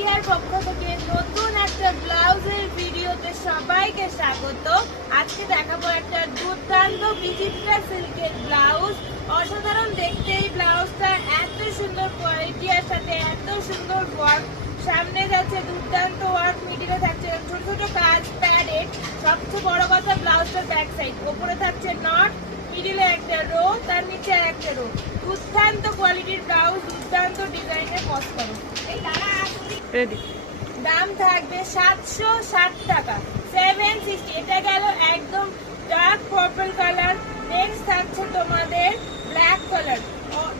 ইন্ডিয়ার পক্ষ থেকে নতুন একটা ব্লাউজের ভিডিওতে সবাইকে স্বাগত। আজকে দেখাবো একটা দুর্দান্ত বিচিত্রা সিল্কের ব্লাউজ। অসাধারণ দেখতে এই ব্লাউজটা, এত সুন্দর কোয়ালিটি আর সাথে এত সুন্দর ওয়ার্ক। সামনে যাচ্ছে দুর্দান্ত ওয়ার্ক, মিডিলে থাকছে ছোট ছোট কাজ প্যাডেড। সবচেয়ে বড় কথা ব্লাউজটার ব্যাক সাইড, ওপরে থাকছে নট, মিডিলে একটা রো, তার নিচে আর একটা রো। দুর্দান্ত কোয়ালিটির ব্লাউজ, দুর্দান্ত ডিজাইনের কস করো। রেডি। দাম থাকবে 760 টাকা, 760। এটা গেল একদম ডার্ক পার্পল কালার। নেক্সট থাকছে তোমাদের ব্ল্যাক কালার।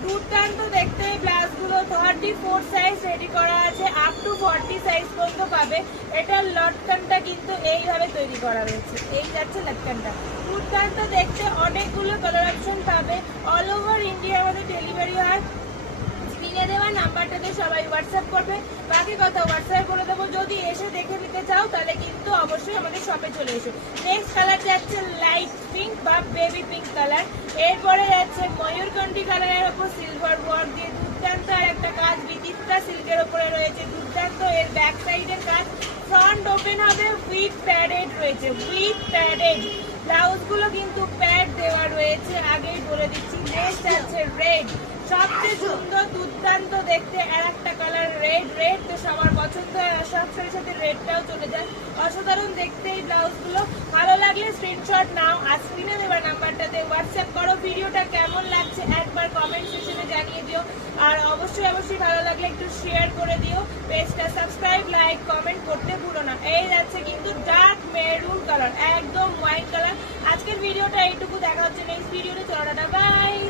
দুর্দান্ত দেখতে এই ব্লাউজগুলো 34 সাইজ রেডি করা আছে, আপ টু 40 সাইজ পর্যন্ত পাবে। এটার লটকানটা কিন্তু এইভাবে তৈরি করা রয়েছে, এই যাচ্ছে লটকানটা। দুর্দান্ত দেখতে, অনেকগুলো কালার অপশন পাবে। অল ওভার ইন্ডিয়া আমাদের ডেলিভারি হয়। স্ক্রিনে দেওয়া নাম্বারটাতে সবাই হোয়াটসঅ্যাপ করবে, বাকি কথা হোয়াটসঅ্যাপ করে দেবো। যদি এসে দেখে নিতে চাও তাহলে কিন্তু অবশ্যই আমাদের শপে চলে এসো। নেক্সট কালার যাচ্ছে লাইট পিঙ্ক বা বেবি পিঙ্ক কালার। এরপরে যাচ্ছে ময়ূরকণ্ঠী কালারের ওপর সিলভার ওয়ার্ক দিয়ে দুর্দান্ত আর একটা কাজ বিচিত্রা সিল্কের ওপরে রয়েছে। দুর্দান্ত এর ব্যাক সাইডের কাজ, ফ্রন্ট ওপেন হবে, উইথ প্যাডেড রয়েছে, উইথ প্যাডেড। ব্লাউজগুলো কিন্তু প্যাড দেওয়া রয়েছে, আগেই বলে দিচ্ছি। নেক্সট আছে রেড, সবচেয়ে সুন্দর দুর্দান্ত দেখতে আর একটা কালার রেড। রেড তো সবার পছন্দ, সব সাথে রেডটাও চলে যায়। অসাধারণ দেখতে এই ব্লাউজগুলো। ভালো লাগলে স্ক্রিনশট নাও আর স্ক্রিনে দেওয়া নাম্বারটাতে হোয়াটসঅ্যাপ করো। ভিডিওটা কেমন লাগছে একবার কমেন্ট সেকশনে জানিয়ে দিও। আর অবশ্যই ভালো লাগলে একটু শেয়ার করে দিও। পেজটা সাবস্ক্রাইব, লাইক, কমেন্ট করতে ভুলো না। এই যাচ্ছে কিন্তু ডার্ক মেরুন কালার, একদম হোয়াইট কালার। আজকের ভিডিওটা এইটুকু, দেখা হচ্ছে নেক্সট ভিডিওতে। চলো টাটা, বাই।